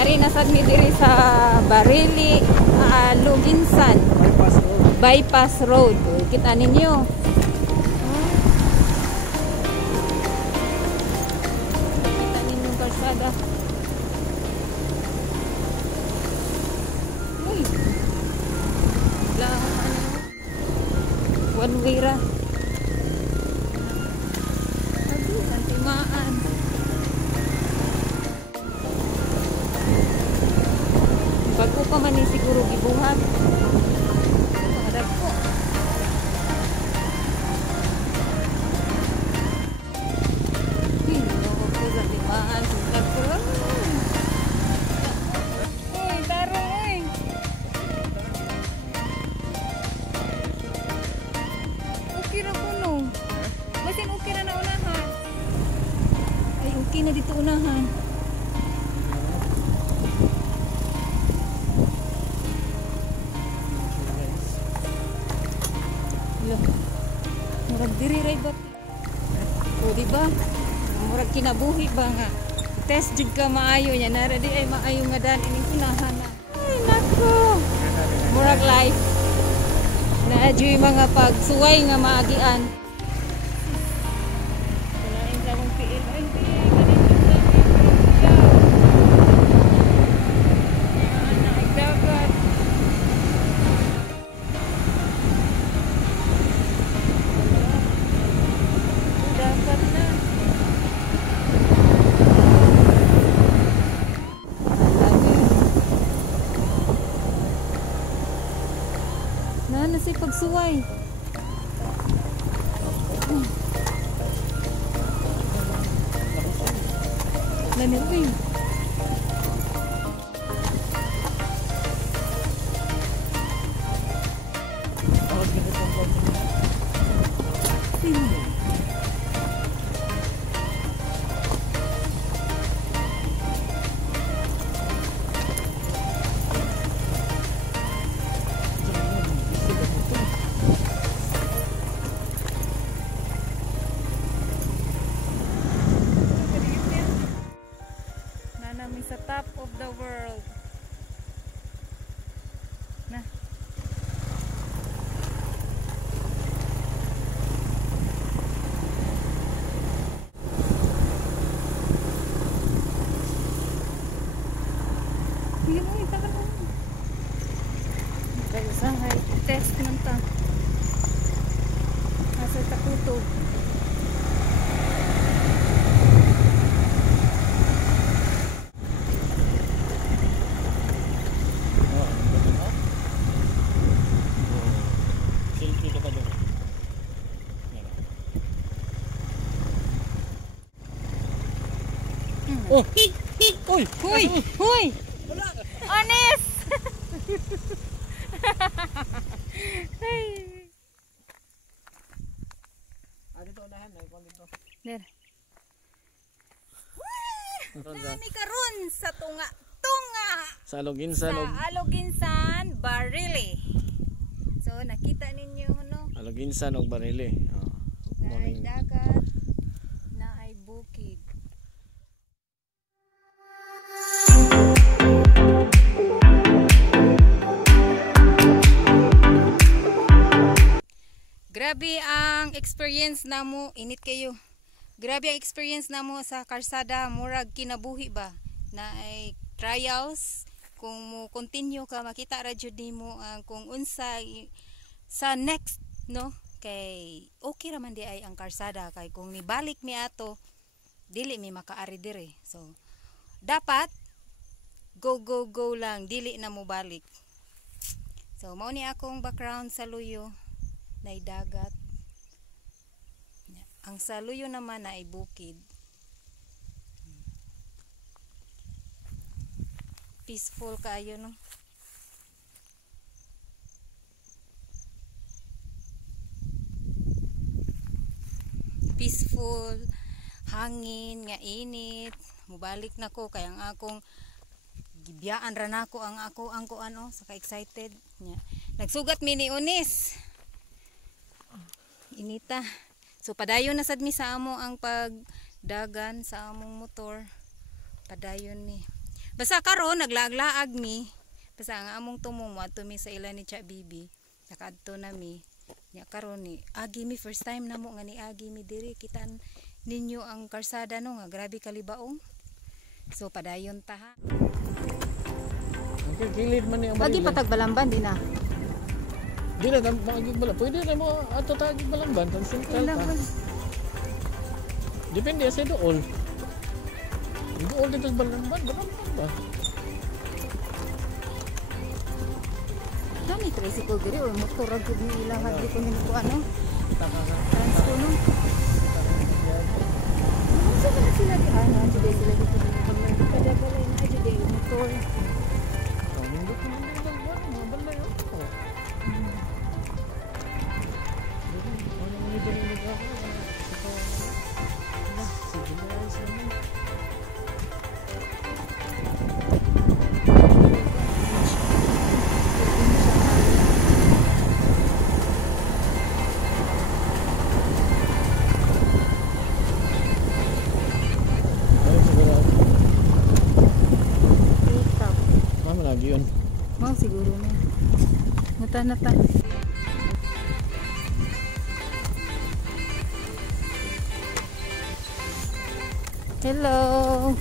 Ari nasad mi diri sa Barili, Luginsan. Bypass Road. Kita ninyo. Kita ninyo kalsada. Uy. Lang ano. One way ra. Aduh, nantimaan. Bago pa man ni siguro gibuhat. Pangadag ko. Hindi ko sa timaan. Sundag ko lang. Uy, taro, uy. Okay na po, no? Basin okay na naunahan. Ay, okay na dito unahan. Murag diri ray ba? O di ba? Murag kinabuhi ba nga? Test jud ka maayo nya nara di ay maayo nga dan ining unahan na. Ay nako. Murag life. Naadyoy mga pagsuway nga maagian. Kalain sa mong PL ay di na say pagsuway. Naniuwi. Sa top of the world. Nah. Hindi mo ita ka na. Dahil sa test man ta. Nasa takutog. Oh, uy, huy, huy, honest. Dito unahan, ay kung dito. Der. Nami karon sa tunga. Sa Luginsan sa Luginsan, Barili. So nakita ninyo no? Luginsan og Barili. Na ay dagat, na ay bukid. Grabe ang experience namo, init kayo. Grabe ang experience namo sa karsada, murag kinabuhi ba na ay trials kung mo continue ka makita ra jud nimo ang kung unsa sa next no kay okay ra man di ay ang karsada kay kung nibalik mi ato dili mi makaari dire. So dapat go lang, dili na mo balik. So mao ni akong background sa Luyo. Na dagat. Ang Saluyo naman na ay bukid. Peaceful kayo no. Peaceful, hangin nga init. Mubalik na ko kay ang akong gibiyaan ra nako ang ako ang kuan so ka excited nya. Nagsugat mi ni Unis. Inita. So padayon na sad mi sa amo ang pagdagan sa among motor. Padayon mi. Basta karon naglaag-laag mi. Basta ang among tumong mo ato mi sa ila ni Cha Bibi. Nakaadto na mi. Nya karon ni agi mi first time namo nga ni agi mi diri kitaan ninyo ang karsada no nga grabe kalibaong. So padayon ta ha. Ang kilid man ni ang Agi Marile. patag balamban din na. Di na magig bala. Pwede na mo ato tagig balamban kan sentral ta. Depende sa dool. Dool dito sa balamban ba? Kani tricycle diri or motor ra gud ni ilang hagli ko ni ko ano. Taka ka. Transpo no. Unsa ka na sila di ana jud sila dito ni kada balay na jud motor. Nindot mo din lang ba? Mga balay oh. Ano mo dito ni ako? Sige na naman. Mama lagi yun. Mau siguro na. Muta na ta. Hello.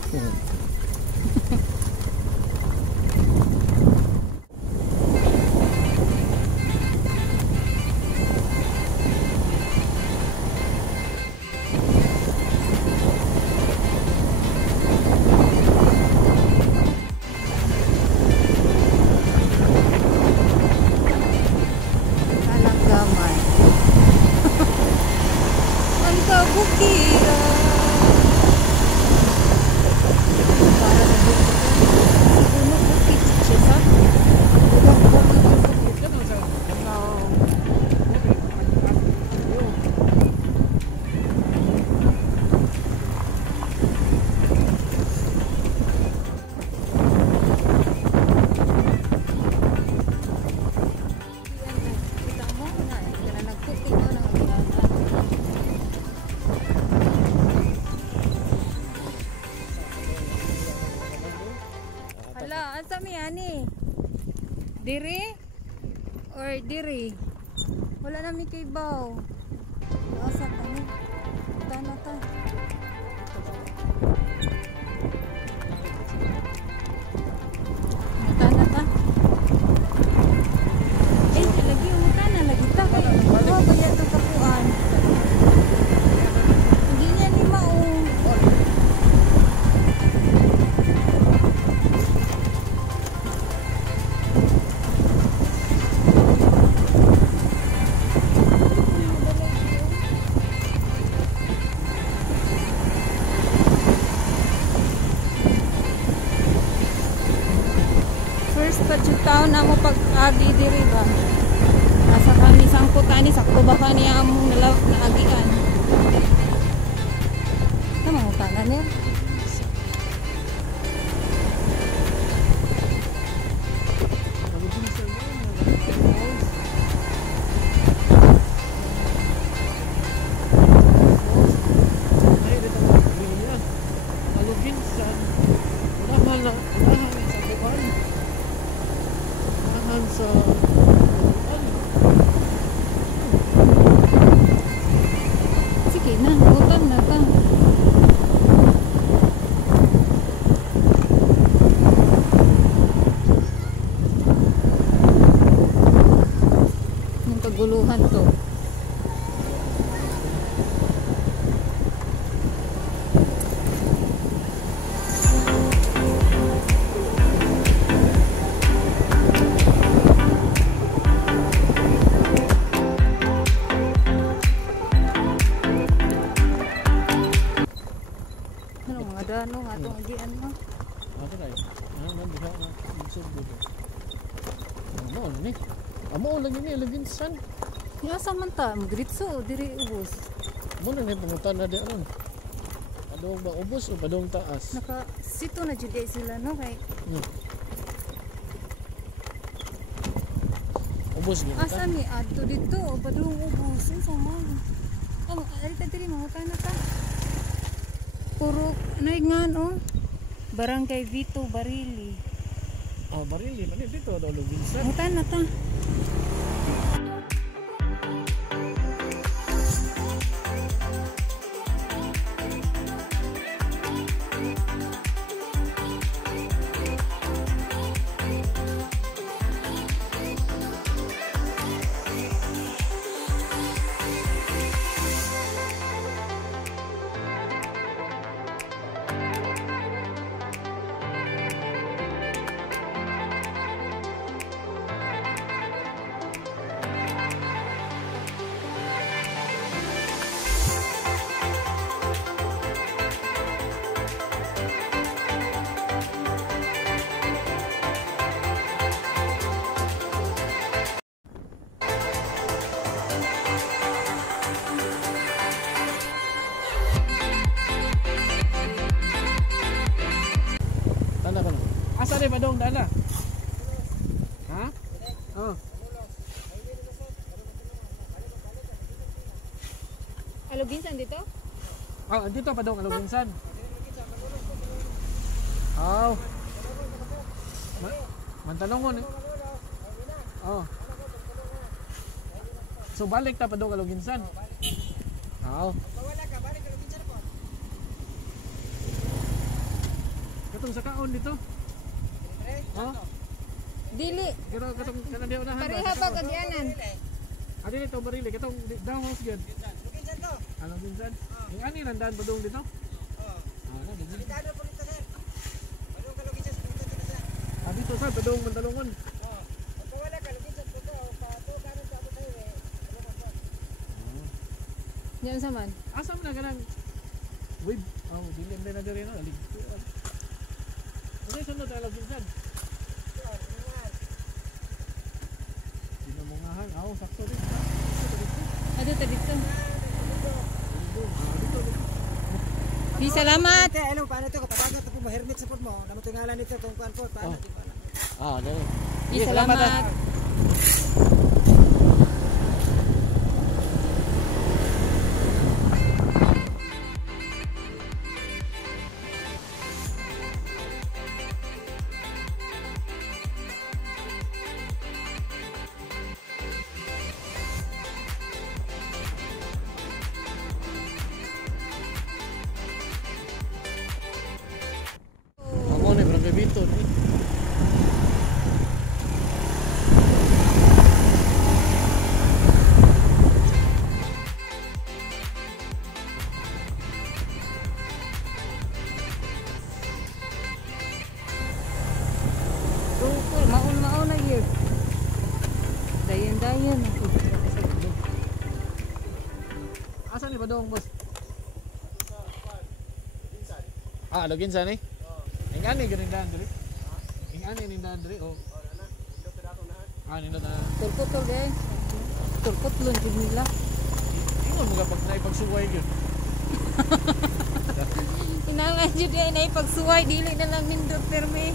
Alang gamay. Ang kabukiran. Para na dito. Puno bukid siya sa. Ugang bukid. Kita mo na kana nagcooking mo nang Hala, asa mi ani? Diri or diri? Wala na mi kay baw. Asa ta ni? Tana ta. Tana ta. Lagi umutana lagi ta kay. Oh, bayad to kapuan. Hindi niya ni mao. First pa jud taon na mo pag-agi diri ba. Nasa kami sangko tani sakto ba kani among naagian. Tama mo tanan niya. Sige na, utang na ta. Yung kaguluhan to. Ano mga dano nga itong agian mo? Apa tayo? Ano man diha na isog dito. Ano ni? Amo lagi ni lagi san. Yasa man ta, magritso, diri ubos. Mo na ni pangutan na di aron. Padong ba ubos o padong taas? Naka sito na jud sila no kay Ubos ni asa mi adto dito padung ubos sa man. Oh, ari ta diri mo ta na ta. Puro naingan oh. Barangay Vito, Barili. Oh, Barili, man dito daw Lubinsan. Mutan na ta. Tanda ko na. Asa rin padong dala? Ha? Oh. Alubinsan dito? Ah, dito padong Alubinsan. Oh. Mantalongon eh. Oh. So balik ta padong Alubinsan. Oh. Katong sa kaon dito. Oh. Dili. Pero katong kana diya unahan. Pareha ba kagyanan? Adi dito Barili katong dahos gyud. Lubinsan to. Ano Binsan? Yung ani nandan padong dito? Oh. Ah, na Binsan. Delikado po dito, sir. Padung ka Lubinsan sa punta dito, sir. Ah, dito sa padong Mantalongon. Oh. Pag wala ka Lubinsan po to, pato karon sa abot tayo eh. Ano po? Diyan sa man. Asa man na ganang wave? Oh, dili man na diri na alig. Ano sunod ala Binsan? Sinamungahan. Oh, sakto rin. Ado ta dito. Dito. Di salamat. Ate, hello, paano to? Kapadagat po mo hermit sa pod mo. Namo tingalan nito tong kuan po, paano di pa. Ah, dali. Di salamat. Amo ni Barangay Vito ni. Tukol, maun na yun. Dayan-dayan ako. Asa ni padong boss? Ah, Lubinsan ni? Ingani ganing daan diri. Ingani ning daan diri oh. Ah, nindot na. Turkot guys. Turkot lun jud nila. Ingon mga pag naipagsuway gyud. Inangan jud ay na pagsuway dili na lang nindot permi.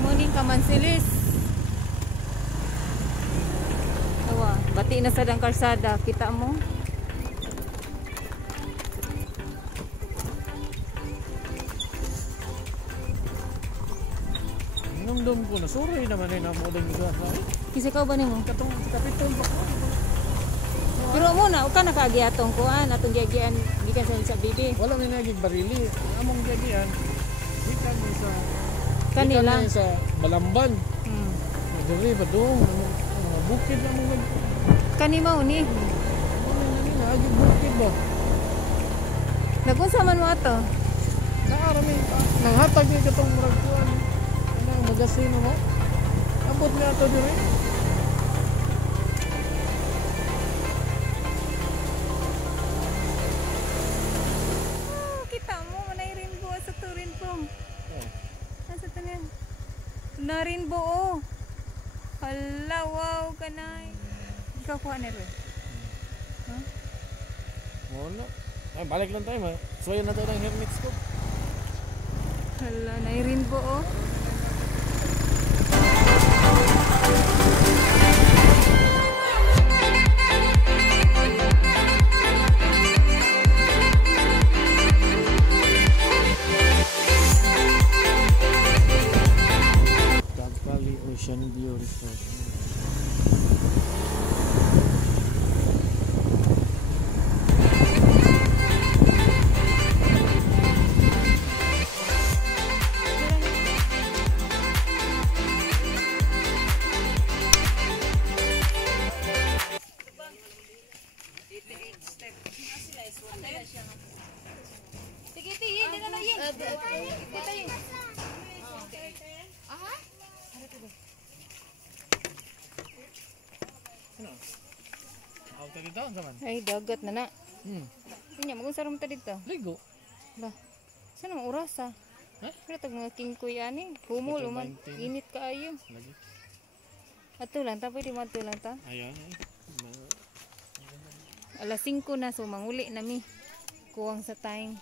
Morning Kamansilis. Awa, bati na sa dang karsada, kita mo. Numdum ko na suroy naman ay namudong ito. Kisa ka ba nimo? Katong kapitol ba ko? Pero muna, o ka nakagiatong kuan, atong giagian gikan sa bibi. Wala may naging barili. Among gagian. Ikan ni sa Kanila. ikan ni sa Balamban. Hmm. Diri ba dong mga bukid na mga Kanima ni. naging bukid ba? Nagunsa man mo ato? Naarami nanghatag ni katong murag kuan. Anang magasino mo? Abot nga to diri. Oh, kita mo manay rainbow sa turin pong. Oh. Asa tanan? Na rainbow oh. Hala, wow kanay. Ikaw kuha na rin. Huh? Wala. Ay, balik lang tayo. Suwayan na tayo ng hermits ko. Hala, na rainbow oh. Sige, tiyin, hindi na yin. Tiyin. Aha. Ano? Ako tayo dito, saman. Ay, dagat na na. Hmm. Magunsa rin ta dito. Ligo. Lah, saan ang oras ah? Ha? Pero tag mga kingkoy ani. Humol, uman. 4:20. Init kaayo. Lagi. Ato lang ta, pwede mato lang ta. Ayan. Alas 5 na, so manguli na mi. Kuwang sa time.